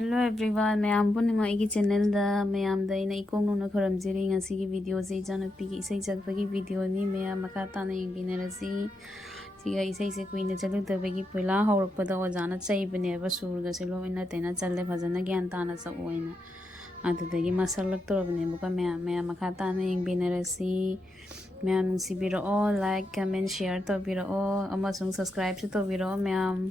Hello everyone, mayam punima igi channel da mayam da ina ikong nuna kharamjiri ngasi gi video se jana pigi isai chakpagi video ni mayam makha tana yengbinerasi siga isai se kuina chaludabagi poila haurakpada ojana chaibane ba surga se loina tena challe phajana gyan tana chaoina adudagi masalak torabane buka mayam makha tana yengbinerasi mayam nungsibiro like comment share tobiro amasung subscribe se tobiro mayam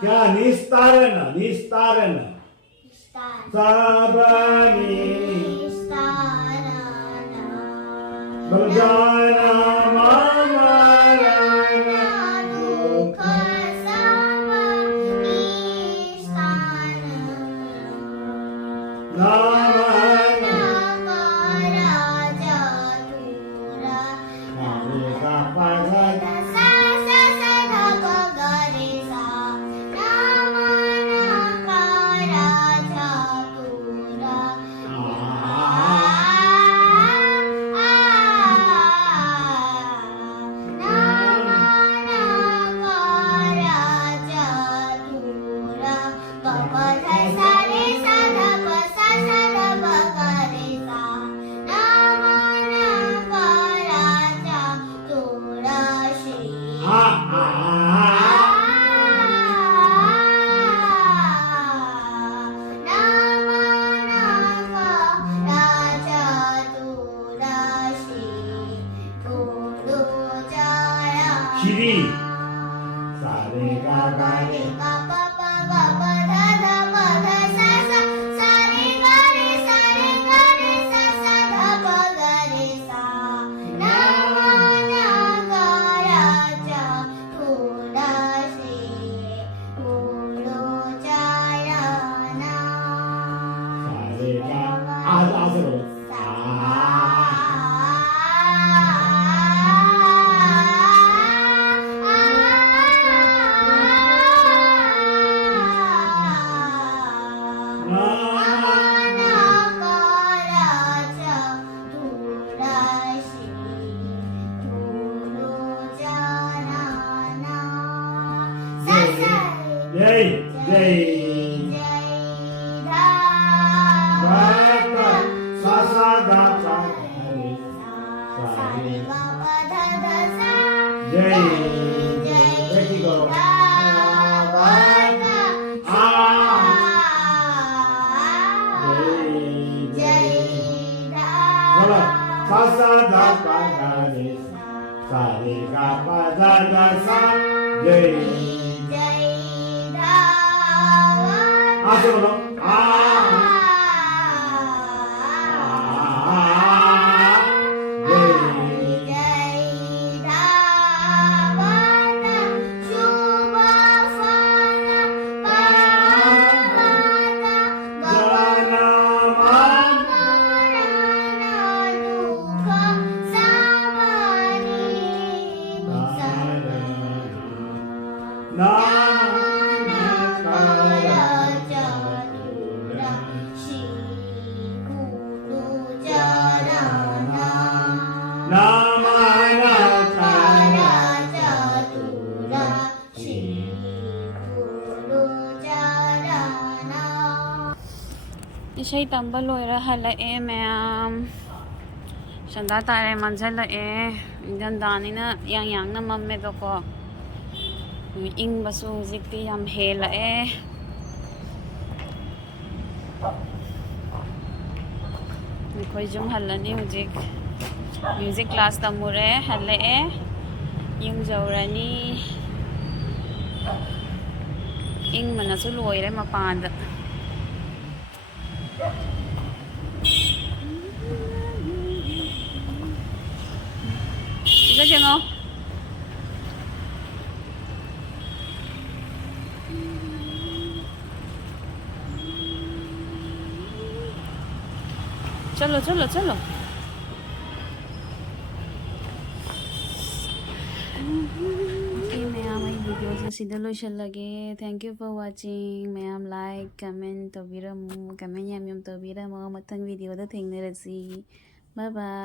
क्या निस्तारण sabani Bajana mamarana dukha samani namana Raja Tura Marika Pagada sa sa sa dha pa ga re sa namana Raja Tura Shri Sare ga ga re Sare ga azaro Jai Jai Bata Sasa Data Sare Jai Let it go Sasa Data Sare Ga Pa Da Da Sa Jai Asolo Isay tamba loira halae mayam Sanda tare manjalae Gandani na yang na mamme doko ing basu hujikti yam helae ꯑꯩꯈꯣꯏ ꯌꯨꯝ ꯍꯜꯂꯅꯤ ꯍꯧꯖꯤꯛ music class ꯇꯝꯃꯨꯔꯦ ꯍꯜꯂꯛꯑꯦ ꯌꯨꯝ ꯌꯧꯔꯅꯤ ꯏꯪꯕꯅꯁꯨ ꯂꯣꯏꯔꯦ ꯃꯄꯥꯟꯗ 이거 쟁어 चलो चलो चलो Okay, ma'am, ay video sa sida loisalage. Thank you for watching. Ma'am, like, comment, tawira mo. Comment yam yung tawira mo. Matang video da thengnarasi. Bye bye.